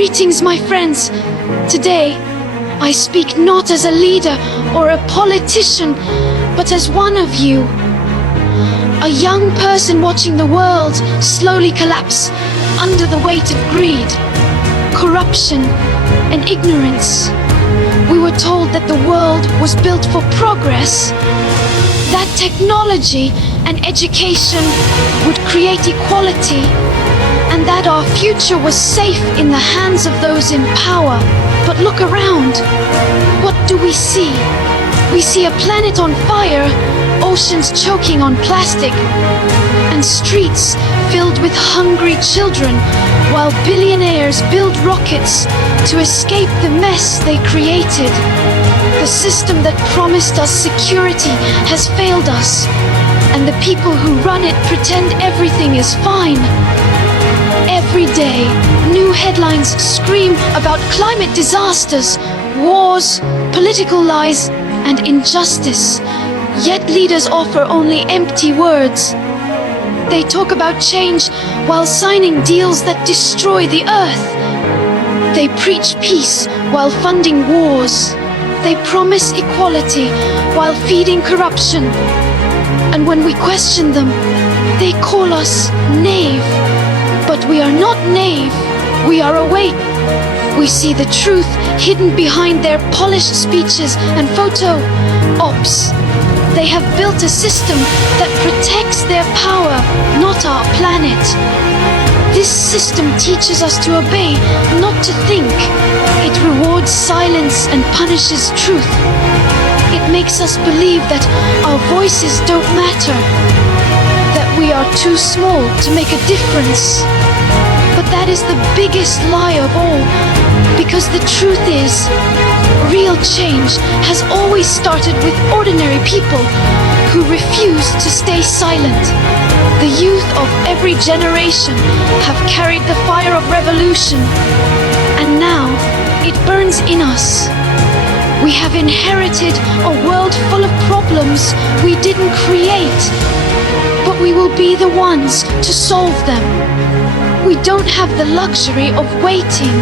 Greetings, my friends. Today, I speak not as a leader or a politician, but as one of you. A young person watching the world slowly collapse under the weight of greed, corruption, and ignorance. We were told that the world was built for progress, that technology and education would create equality, and that our future was safe in the hands of those in power. But look around. What do we see? We see a planet on fire, oceans choking on plastic, and streets filled with hungry children, while billionaires build rockets to escape the mess they created. The system that promised us security has failed us, and the people who run it pretend everything is fine. Every day, new headlines scream about climate disasters, wars, political lies, and injustice. Yet leaders offer only empty words. They talk about change while signing deals that destroy the earth. They preach peace while funding wars. They promise equality while feeding corruption. And when we question them, they call us naive. But we are not naive, we are awake. We see the truth hidden behind their polished speeches and photo ops. They have built a system that protects their power, not our planet. This system teaches us to obey, not to think. It rewards silence and punishes truth. It makes us believe that our voices don't matter, that we are too small to make a difference. But that is the biggest lie of all, because the truth is, real change has always started with ordinary people who refuse to stay silent. The youth of every generation have carried the fire of revolution, and now it burns in us. We have inherited a world full of problems we didn't create, but we will be the ones to solve them. We don't have the luxury of waiting.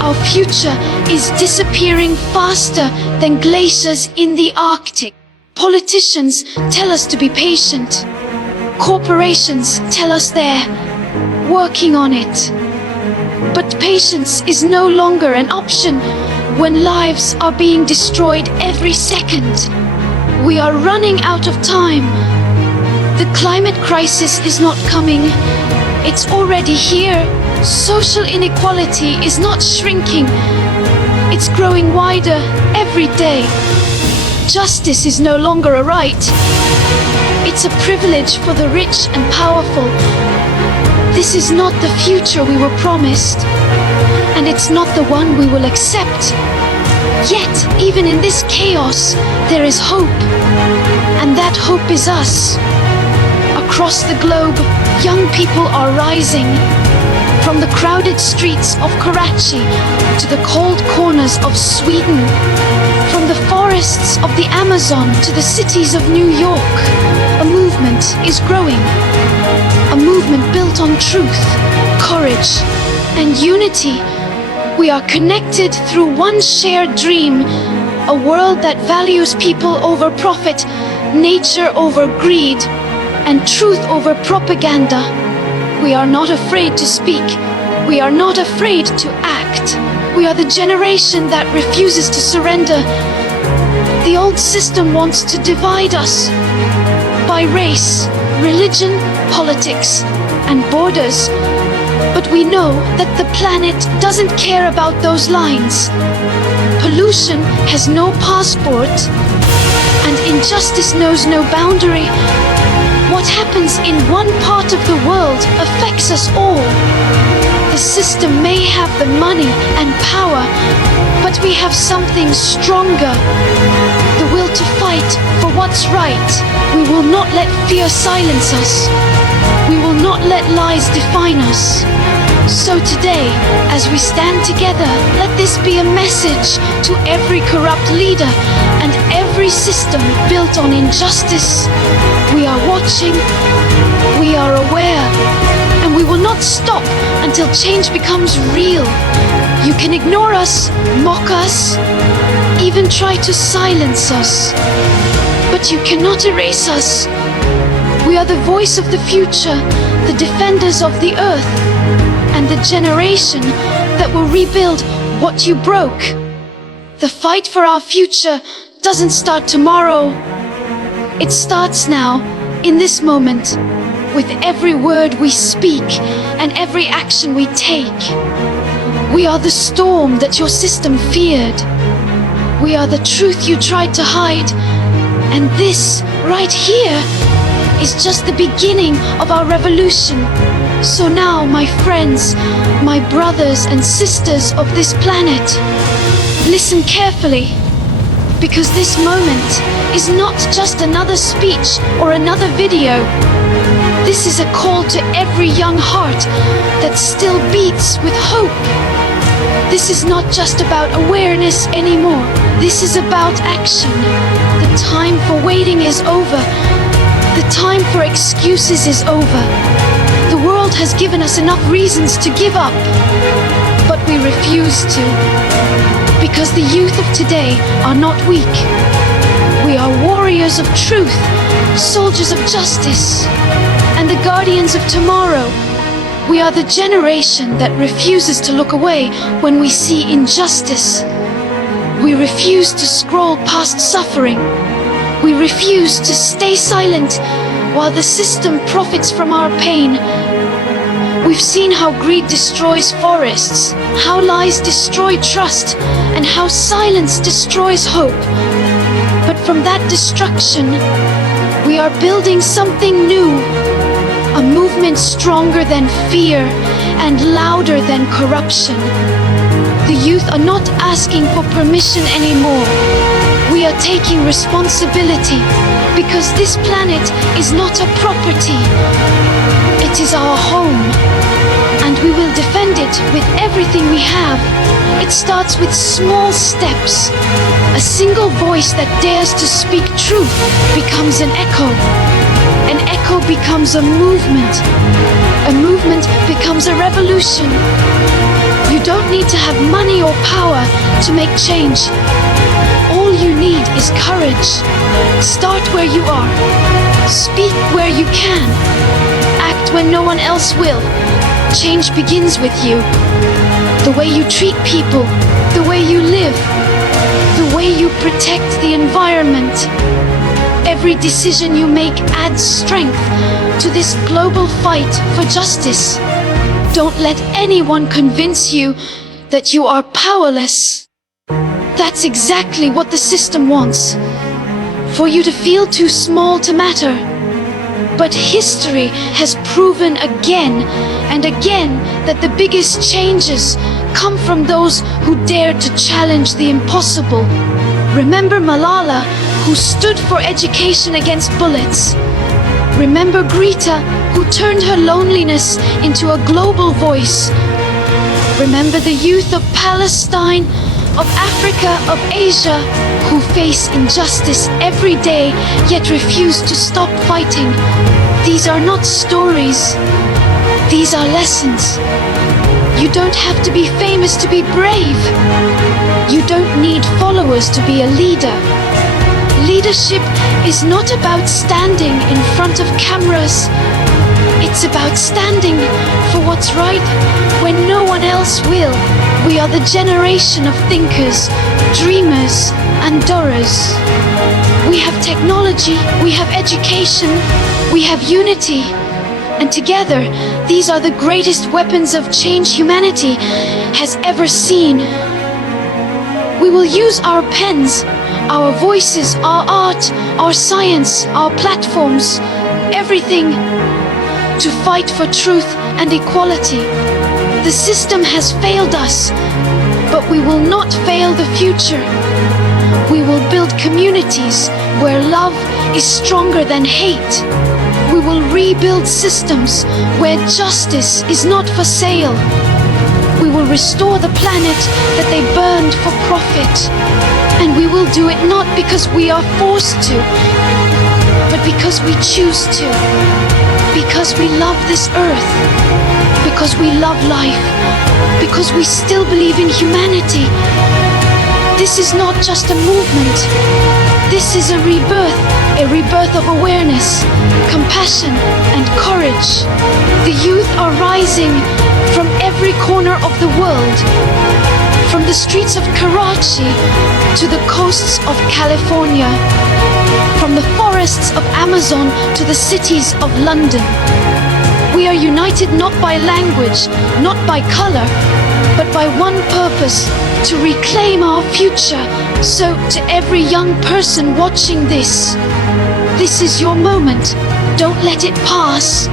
Our future is disappearing faster than glaciers in the Arctic. Politicians tell us to be patient. Corporations tell us they're working on it. But patience is no longer an option when lives are being destroyed every second. We are running out of time. The climate crisis is not coming. It's already here. Social inequality is not shrinking. It's growing wider every day. Justice is no longer a right. It's a privilege for the rich and powerful. This is not the future we were promised, and it's not the one we will accept. Yet, even in this chaos, there is hope, and that hope is us. Across the globe, young people are rising. From the crowded streets of Karachi to the cold corners of Sweden, from the forests of the Amazon to the cities of New York, a movement is growing. A movement built on truth, courage, and unity. We are connected through one shared dream, a world that values people over profit, nature over greed, and truth over propaganda. We are not afraid to speak. We are not afraid to act. We are the generation that refuses to surrender. The old system wants to divide us by race, religion, politics, and borders. But we know that the planet doesn't care about those lines. Pollution has no passport, and injustice knows no boundary. What happens in one part of the world affects us all. The system may have the money and power, but we have something stronger. The will to fight for what's right. We will not let fear silence us. We will not let lies define us. So today, as we stand together, let this be a message to every corrupt leader and every system built on injustice. We are watching, we are aware, and we will not stop until until change becomes real. You can ignore us, mock us, even try to silence us. But you cannot erase us. We are the voice of the future, the defenders of the earth, and the generation that will rebuild what you broke. The fight for our future doesn't start tomorrow. It starts now, in this moment, with every word we speak and every action we take. We are the storm that your system feared. We are the truth you tried to hide. And this, right here, is just the beginning of our revolution. So now, my friends, my brothers and sisters of this planet, listen carefully, because this moment is not just another speech or another video. This is a call to every young heart that still beats with hope. This is not just about awareness anymore. This is about action. The time for waiting is over. The time for excuses is over. The world has given us enough reasons to give up, but we refuse to. Because the youth of today are not weak. We are warriors of truth, soldiers of justice, and the guardians of tomorrow. We are the generation that refuses to look away when we see injustice. We refuse to scroll past suffering. We refuse to stay silent while the system profits from our pain. We've seen how greed destroys forests, how lies destroy trust, and how silence destroys hope. But from that destruction, we are building something new. A movement stronger than fear and louder than corruption. The youth are not asking for permission anymore. We are taking responsibility because this planet is not a property. It is our home, and we will defend it with everything we have. It starts with small steps. A single voice that dares to speak truth becomes an echo. An echo becomes a movement. A movement becomes a revolution. You don't need to have money or power to make change. All you need is courage. Start where you are. Speak where you can. Act when no one else will. Change begins with you. The way you treat people, the way you live, the way you protect the environment. Every decision you make adds strength to this global fight for justice. Don't let anyone convince you that you are powerless. That's exactly what the system wants. For you to feel too small to matter. But history has proven again and again that the biggest changes come from those who dare to challenge the impossible. Remember Malala, who stood for education against bullets. Remember Greta, who turned her loneliness into a global voice. Remember the youth of Palestine, of Africa, of Asia, who face injustice every day, yet refuse to stop fighting. These are not stories. These are lessons. You don't have to be famous to be brave. You don't need followers to be a leader. Leadership is not about standing in front of cameras. It's about standing for what's right when no one else will. We are the generation of thinkers, dreamers, and doers. We have technology, we have education, we have unity. And together, these are the greatest weapons of change humanity has ever seen. We will use our pens, our voices, our art, our science, our platforms, everything to fight for truth and equality. The system has failed us, but we will not fail the future. We will build communities where love is stronger than hate. We will rebuild systems where justice is not for sale. We will restore the planet that they burned for profit. And we will do it not because we are forced to, but because we choose to. Because we love this earth. Because we love life. Because we still believe in humanity. This is not just a movement. This is a rebirth of awareness, compassion, and courage. The youth are rising from every corner of the world, from the streets of Karachi to the coasts of California, from the forests of Amazon to the cities of London. We are united not by language, not by color, but by one purpose: to reclaim our future. So, to every young person watching this is your moment. Don't let it pass.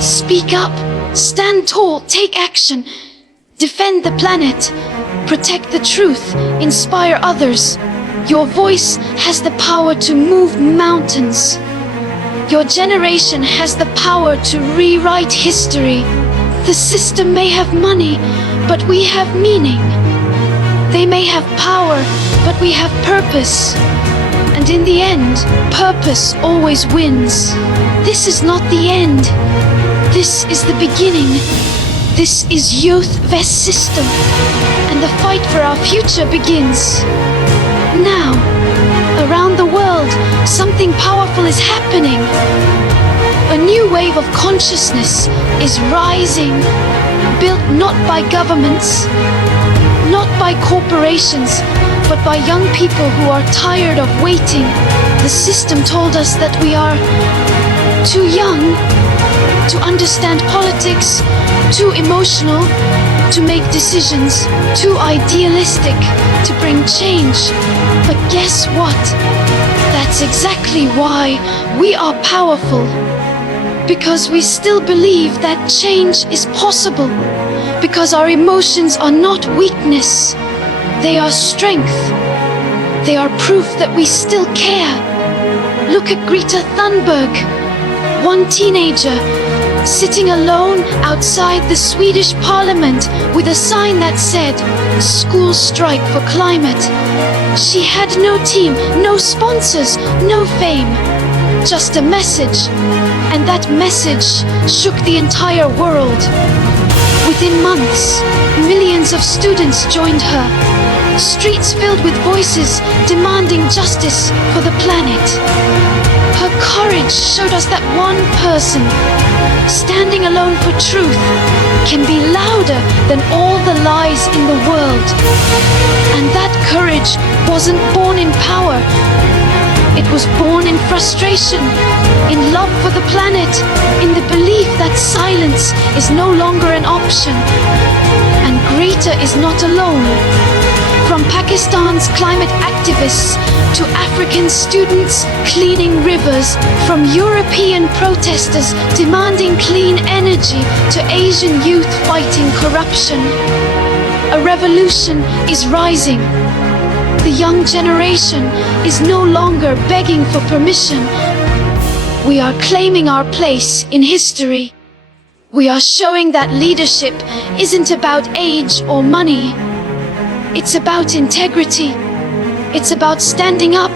Speak up, stand tall, take action, defend the planet, protect the truth, inspire others. Your voice has the power to move mountains. Your generation has the power to rewrite history. The system may have money, but we have meaning. They may have power, but we have purpose. And in the end, purpose always wins. This is not the end. This is the beginning. This is Youth vs. System. And the fight for our future begins now. Around the world, something powerful is happening. A new wave of consciousness is rising, built not by governments, not by corporations, but by young people who are tired of waiting. The system told us that we are too young to understand politics, too emotional to make decisions, too idealistic to bring change. But guess what? That's exactly why we are powerful. Because we still believe that change is possible. Because our emotions are not weakness. They are strength. They are proof that we still care. Look at Greta Thunberg, one teenager sitting alone outside the Swedish parliament with a sign that said, "School strike for climate." She had no team, no sponsors, no fame, just a message. And that message shook the entire world. Within months, millions of students joined her. Streets filled with voices demanding justice for the planet. Her courage showed us that one person, standing alone for truth, can be louder than all the lies in the world. And that courage wasn't born in power. It was born in frustration, in love for the planet, in the belief that silence is no longer an option. And Greta is not alone. From Pakistan's climate activists to African students cleaning rivers, from European protesters demanding clean energy to Asian youth fighting corruption, a revolution is rising. The young generation is no longer begging for permission. We are claiming our place in history. We are showing that leadership isn't about age or money. It's about integrity. It's about standing up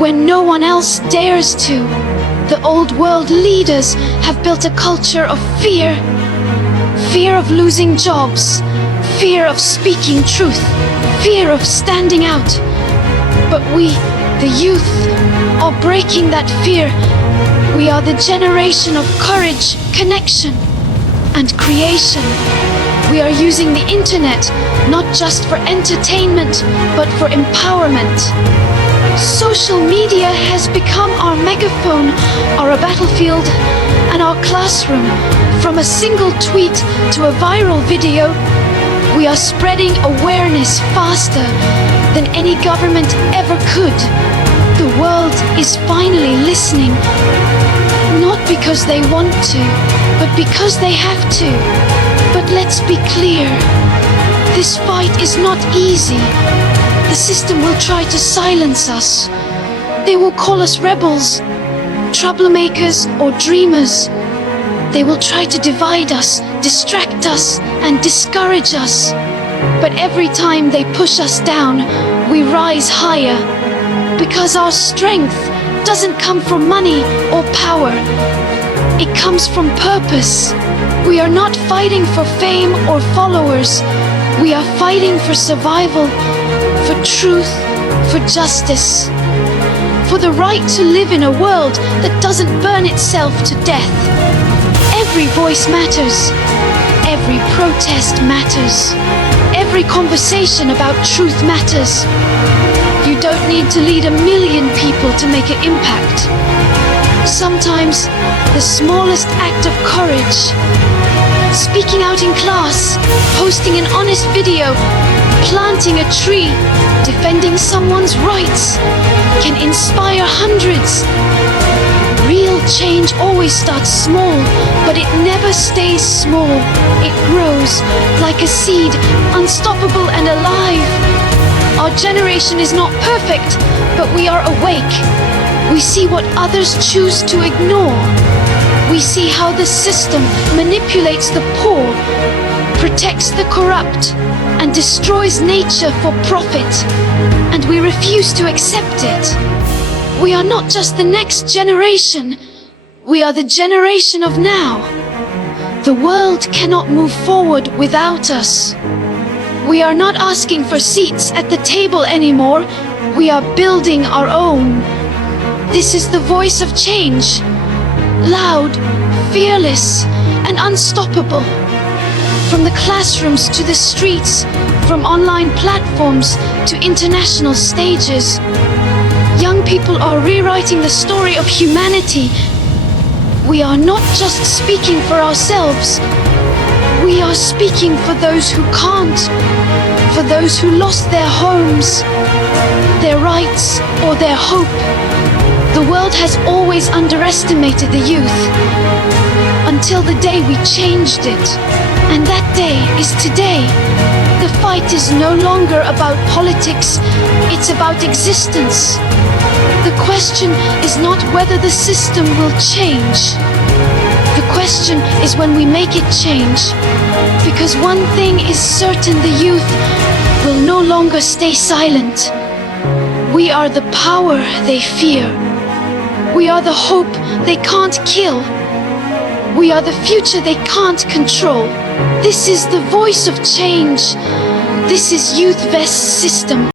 when no one else dares to. The old world leaders have built a culture of fear. Fear of losing jobs. Fear of speaking truth. Fear of standing out. But we, the youth, are breaking that fear. We are the generation of courage, connection, and creation. We are using the internet not just for entertainment, but for empowerment. Social media has become our megaphone, our battlefield, and our classroom. From a single tweet to a viral video, we are spreading awareness faster than any government ever could. The world is finally listening, not because they want to, but because they have to. But let's be clear, this fight is not easy. The system will try to silence us. They will call us rebels, troublemakers, or dreamers. They will try to divide us, distract us, and discourage us. But every time they push us down, we rise higher. Because our strength doesn't come from money or power. It comes from purpose. We are not fighting for fame or followers. We are fighting for survival, for truth, for justice, for the right to live in a world that doesn't burn itself to death. Every voice matters. Every protest matters. Every conversation about truth matters. You don't need to lead 1 million people to make an impact. Sometimes, the smallest act of courage, speaking out in class, posting an honest video, planting a tree, defending someone's rights, can inspire hundreds. Real change always starts small, but it never stays small. It grows like a seed, unstoppable and alive. Our generation is not perfect, but we are awake. We see what others choose to ignore. We see how the system manipulates the poor, protects the corrupt, and destroys nature for profit. And we refuse to accept it. We are not just the next generation. We are the generation of now. The world cannot move forward without us. We are not asking for seats at the table anymore. We are building our own. This is the voice of change. Loud, fearless, and unstoppable. From the classrooms to the streets, from online platforms to international stages, young people are rewriting the story of humanity. We are not just speaking for ourselves. We are speaking for those who can't, for those who lost their homes, their rights, or their hope. The world has always underestimated the youth, until the day we changed it. And that day is today. The fight is no longer about politics, it's about existence. The question is not whether the system will change. The question is when we make it change. Because one thing is certain, the youth will no longer stay silent. We are the power they fear. We are the hope they can't kill. We are the future they can't control. This is the voice of change. This is Youth Vest System.